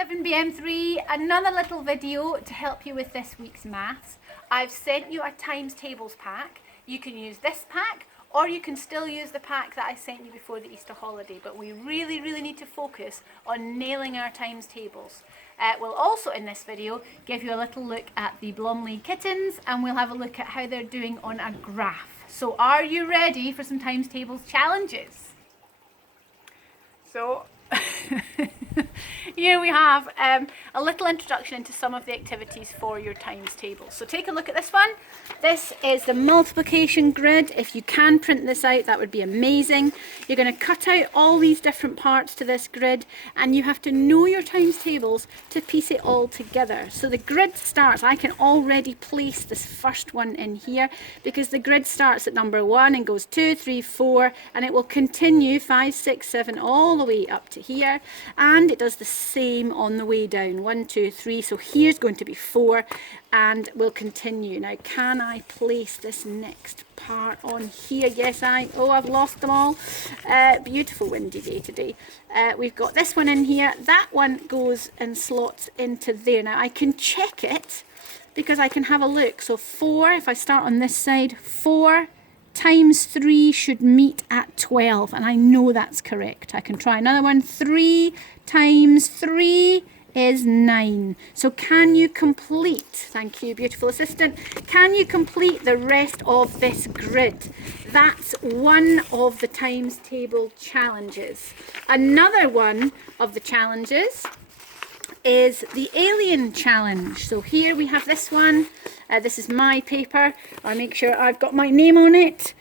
7BM3, another little video to help you with this week's maths. I've sent you a times tables pack. You can use this pack or you can still use the pack that I sent you before the Easter holiday, but we really need to focus on nailing our times tables. We'll also in this video give you a little look at the Blomley kittens and we'll have a look at how they're doing on a graph. So are you ready for some times tables challenges? So here we have a little introduction into some of the activities for your times table. So take a look at this one. This is the multiplication grid. If you can print this out, that would be amazing. You're going to cut out all these different parts to this grid and you have to know your times tables to piece it all together. So the grid starts, I can already place this first one in here because the grid starts at number 1 and goes 2, 3, 4 and it will continue 5, 6, 7 all the way up to here. And it does the same on the way down, 1, 2, 3. So here's going to be 4 and we'll continue. Now, can I place this next part on here? Yes, I've lost them all. Beautiful windy day today. We've got this one in here. That one goes and slots into there. Now, I can check it because I can have a look. So 4, if I start on this side, 4 times 3 should meet at 12, and I know that's correct. I can try another one. 3 times 3 is 9. So can you complete, thank you beautiful assistant, can you complete the rest of this grid? That's one of the times table challenges. Another one of the challenges is the alien challenge. So here we have this one. This is my paper. I'll make sure I've got my name on it.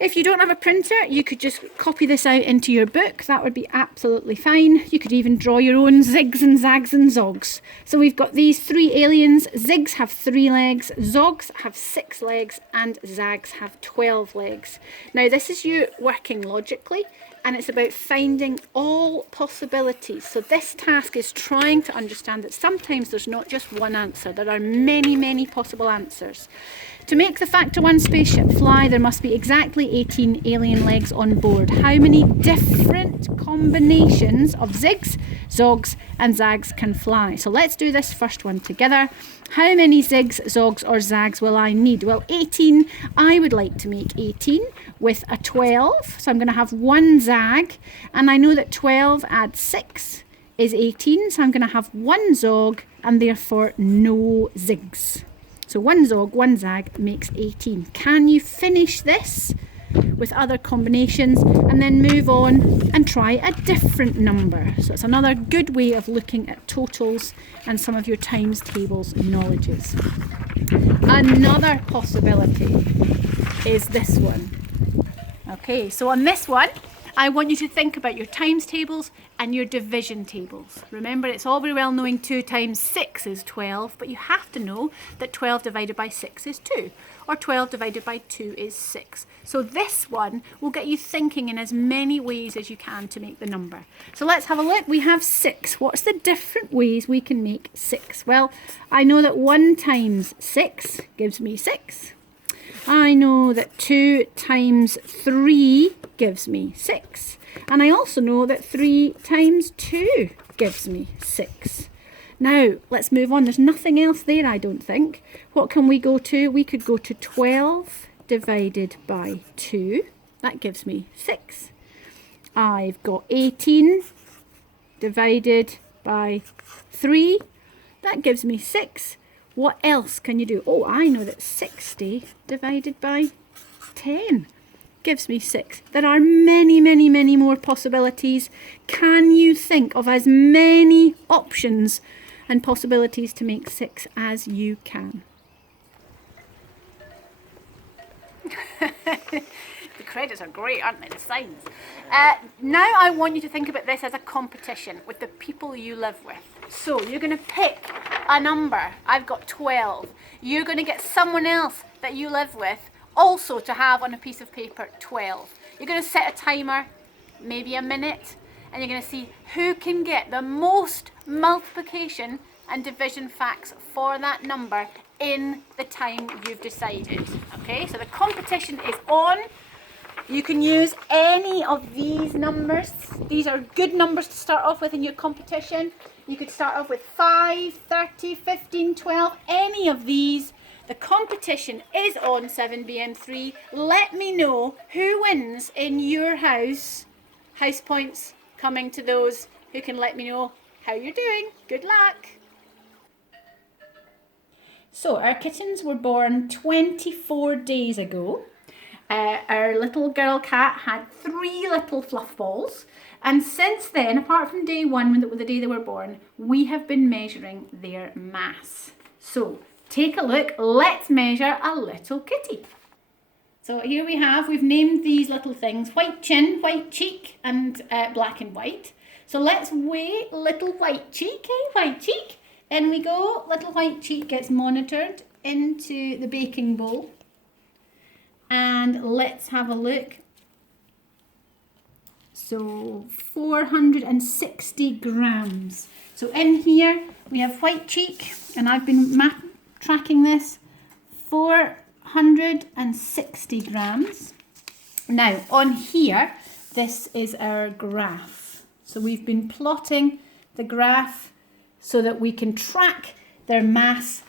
If you don't have a printer, you could just copy this out into your book. That would be absolutely fine. You could even draw your own zigs and zags and zogs. So we've got these 3 aliens. Zigs have 3 legs, zogs have 6 legs, and zags have 12 legs. Now this is you working logically, and it's about finding all possibilities. So this task is trying to understand that sometimes there's not just one answer. There are many possible answers. To make the Factor 1 spaceship fly, there must be exactly 18 alien legs on board. How many different combinations of zigs, zogs and zags can fly? So let's do this first one together. How many zigs, zogs or zags will I need? Well, 18. I would like to make 18 with a 12. So I'm going to have 1 zag, and I know that 12 adds 6 is 18. So I'm going to have 1 zog and therefore no zigs. So 1 zog, 1 zag makes 18. Can you finish this with other combinations and then move on and try a different number? So it's another good way of looking at totals and some of your times tables knowledges. Another possibility is this one. Okay, so on this one, I want you to think about your times tables and your division tables. Remember, it's all very well knowing 2 times 6 is 12, but you have to know that 12 divided by 6 is 2, or 12 divided by 2 is 6. So this one will get you thinking in as many ways as you can to make the number. So let's have a look. We have 6. What's the different ways we can make 6? Well, I know that 1 times 6 gives me 6. I know that 2 times 3 gives me 6. And I also know that 3 times 2 gives me 6. Now, let's move on. There's nothing else there, I don't think. What can we go to? We could go to 12 divided by 2. That gives me 6. I've got 18 divided by 3. That gives me 6. What else can you do? Oh, I know that 60 divided by 10 gives me 6. There are many more possibilities. Can you think of as many options and possibilities to make 6 as you can? The credits are great, aren't they? The signs. Now I want you to think about this as a competition with the people you live with. So you're going to pick a number. I've got 12. You're going to get someone else that you live with also to have on a piece of paper 12. You're going to set a timer, maybe a minute, and you're going to see who can get the most multiplication and division facts for that number in the time you've decided. Okay, so the competition is on. You can use any of these numbers. These are good numbers to start off with in your competition. You could start off with 5, 30, 15, 12, any of these. The competition is on 7BM3. Let me know who wins in your house. House points coming to those who can let me know how you're doing. Good luck. So our kittens were born 24 days ago. Our little girl cat had 3 little fluff balls. And since then, apart from day 1, the day they were born, we have been measuring their mass. So take a look. Let's measure a little kitty. So here we've named these little things white chin, white cheek, and black and white. So let's weigh little white cheek, white cheek. In we go. Little white cheek gets monitored into the baking bowl. And let's have a look. So 460 grams. So in here we have white cheek, and I've been tracking this, 460 grams. Now on here, this is our graph. So we've been plotting the graph so that we can track their mass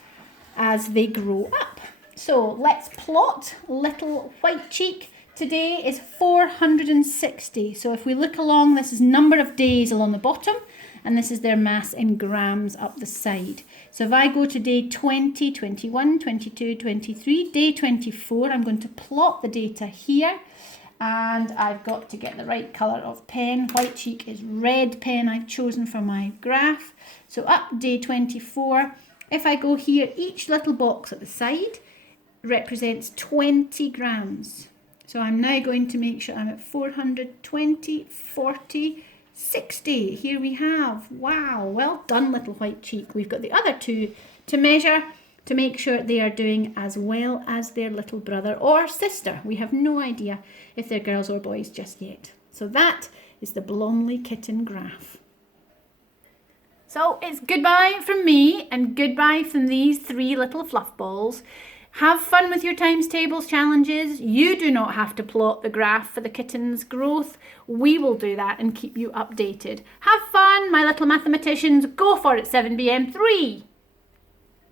as they grow up. So let's plot little white cheek. Today is 460. So if we look along, this is number of days along the bottom, and this is their mass in grams up the side. So if I go to day 20, 21, 22, 23, day 24, I'm going to plot the data here. And I've got to get the right colour of pen. White cheek is red pen I've chosen for my graph. So up day 24, if I go here, each little box at the side represents 20 grams. So I'm now going to make sure I'm at 420, 40, 60. Here we have. Wow, well done, little white cheek. We've got the other 2 to measure to make sure they are doing as well as their little brother or sister. We have no idea if they're girls or boys just yet. So that is the Blomley kitten graph. So it's goodbye from me and goodbye from these 3 little fluff balls. Have fun with your times tables challenges. You do not have to plot the graph for the kitten's growth. We will do that and keep you updated. Have fun, my little mathematicians. Go for it, 7BM3.